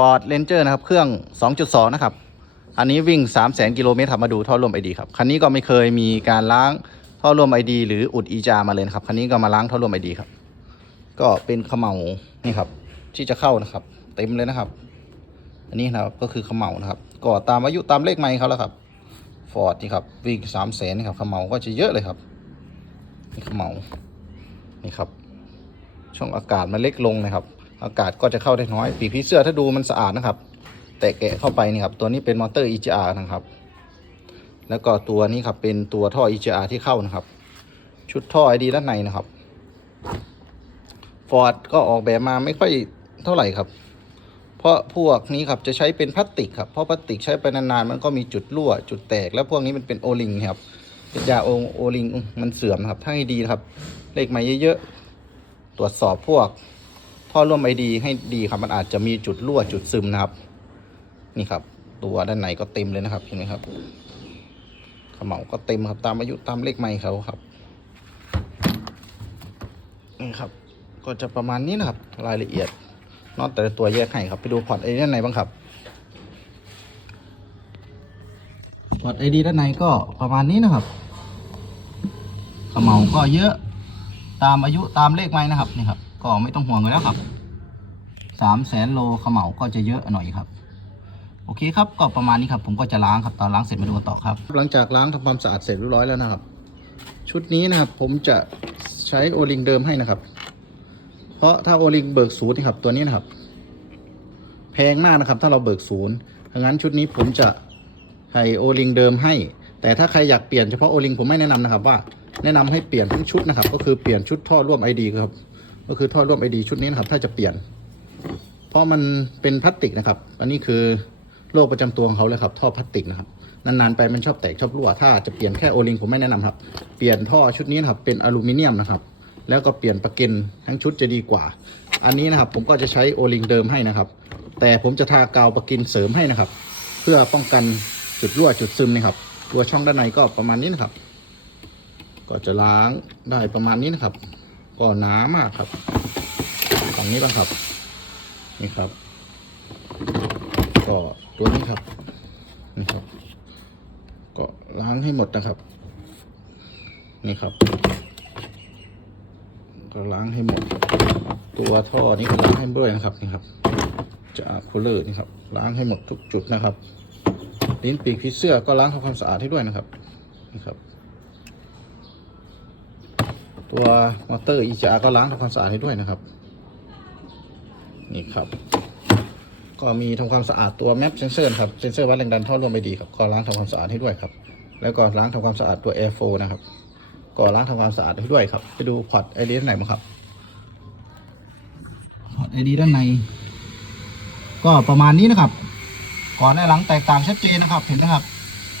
Ford Ranger นะครับ เครื่อง 2.2 นะครับ อันนี้วิ่ง 3 0 0 0 0 0 กิโลเมตรครับมาดูท่อร่วมไอดีครับ คันนี้ก็ไม่เคยมีการล้างท่อร่วมไอดีหรืออุดอีจามาเลยครับ คันนี้ก็มาล้างท่อร่วมไอดีครับ ก็เป็นเขมเหลานี่ครับ ที่จะเข้านะครับ เต็มเลยนะครับ อันนี้นะครับก็คือเขมเหลานะครับ ก็ตามอายุตามเลขไมค์เขาแล้วครับฟอร์ดนี่ครับวิ่งสามแสนนี่ครับเขมเหลาก็จะเยอะเลยครับนี่เขมเหลานี่ครับ ช่องอากาศมันเล็กลงนะครับ อากาศก็จะเข้าได้น้อย ปีกผีเสื้อถ้าดูมันสะอาดนะครับ แต่แกะเข้าไปนี่ครับ ตัวนี้เป็นมอเตอร์ EGR นะครับ แล้วก็ตัวนี้ครับเป็นตัวท่อ EGR ที่เข้านะครับ ชุดท่อไอดีด้านในนะครับฟอร์ดก็ออกแบบมาไม่ค่อยเท่าไหร่ครับ เพราะพวกนี้ครับจะใช้เป็นพลาสติกครับ เพราะพลาสติกใช้ไปนานๆมันก็มีจุดรั่ว จุดแตก แล้วพวกนี้มันเป็นโอลิงครับเป็นยาโอโอลิงมันเสื่อมครับถ้าให้ดีครับ เลขใหม่เยอะๆ ตรวจสอบพวก ท่อร่วมไอดีให้ดีครับมันอาจจะมีจุดรั่วจุดซึมนะครับ นี่ครับ ตัวด้านในก็เต็มเลยนะครับเห็นไหมครับขมเหลาก็เต็มครับตามอายุตามเลขไม้เขาครับนี่ครับ ก็จะประมาณนี้นะครับ รายละเอียดนอตแต่ตัวแยกให้ครับ ไปดูพอร์ตไอเดีด้านในบ้างครับพอร์ตไอดีด้านในก็ประมาณนี้นะครับขมเหลาก็เยอะตามอายุตามเลขไม้นะครับนี่ครับ ก็ไม่ต้องห่วงเลยแล้วครับสามแสนโลขมเหลาก็จะเยอะหน่อยครับ โอเคครับก็ประมาณนี้ครับ ผมก็จะล้างครับตอนล้างเสร็จมาดูกันต่อครับ หลังจากล้างทำความสะอาดเสร็จเรียบร้อยแล้วนะครับ ชุดนี้นะครับ ผมจะใช้โอลิงเดิมให้นะครับ เพราะถ้าโอลิงเบิกศูนย์นี่ครับ ตัวนี้นะครับ แพงมากนะครับ ถ้าเราเบิกศูนย์ดังนั้นชุดนี้ผมจะให้โอลิงเดิมให้ แต่ถ้าใครอยากเปลี่ยนเฉพาะโอลิงผมไม่แนะนำนะครับว่าแนะนำให้เปลี่ยนทั้งชุดนะครับ ก็คือเปลี่ยนชุดท่อร่วมไอดีครับ ก็คือท่อร่วมไอดีชุดนี้นะครับ ถ้าจะเปลี่ยน เพราะมันเป็นพลาสติกนะครับ อันนี้คือโรคประจำตัวของเขาเลยครับ ท่อพลาสติกนะครับ นานๆไปมันชอบแตกชอบรั่ว ถ้าจะเปลี่ยนแค่โอลิงผมไม่แนะนำครับ เปลี่ยนท่อชุดนี้นะครับ เป็นอลูมิเนียมนะครับ แล้วก็เปลี่ยนประเก็นทั้งชุดจะดีกว่า อันนี้นะครับ ผมก็จะใช้โอลิงเดิมให้นะครับ แต่ผมจะทากาวประกินเสริมให้นะครับ เพื่อป้องกันจุดรั่วจุดซึมนะครับ ตัวช่องด้านในก็ประมาณนี้นะครับ ก็จะล้างได้ประมาณนี้นะครับ ก็หนามากครับฝั่งนี้บ้างครับ นี่ครับ ก็ตัวนี้ครับ นี่ครับ ก็ล้างให้หมดนะครับ นี่ครับ ก็ล้างให้หมด ตัวท่อนี้ก็ล้างให้ด้วยนะครับ นี่ครับ จะคูลเลอร์นี่ครับ ล้างให้หมดทุกจุดนะครับ ลิ้นปีกผีเสื้อก็ล้างทำความสะอาดให้ด้วยนะครับนี่ครับ ตัวมอเตอร์ EGR ก็ล้างทำความสะอาดให้ด้วยนะครับ นี่ครับ ก็มีทำความสะอาดตัวแมปเซนเซอร์ครับเซนเซอร์วัดแรงดันท่อรวมไปดีครับก็ล้างทำความสะอาดให้ด้วยครับ แล้วก็ล้างทำความสะอาดตัว Air Flow นะครับก็ล้างทำความสะอาดให้ด้วยครับ ไปดูพอร์ตไอดีด้านไหนบ้างครับพอร์ตไอดีด้านใน ก็ประมาณนี้นะครับ ก่อนและหลังแตกต่างชัดเจนนะครับ เห็นไหมครับ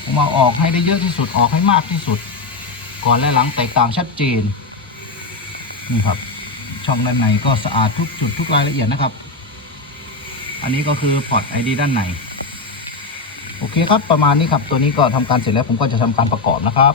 ผมเอาออกให้ได้เยอะที่สุดออกให้มากที่สุด ก่อนและหลังแตกต่างชัดเจน นี่ครับ ช่องด้านในก็สะอาดทุกจุดทุกรายละเอียดนะครับ อันนี้ก็คือพอร์ต ID ด้านใน โอเคครับ ประมาณนี้ครับ ตัวนี้ก็ทำการเสร็จแล้วผมก็จะทำการประกอบนะครับ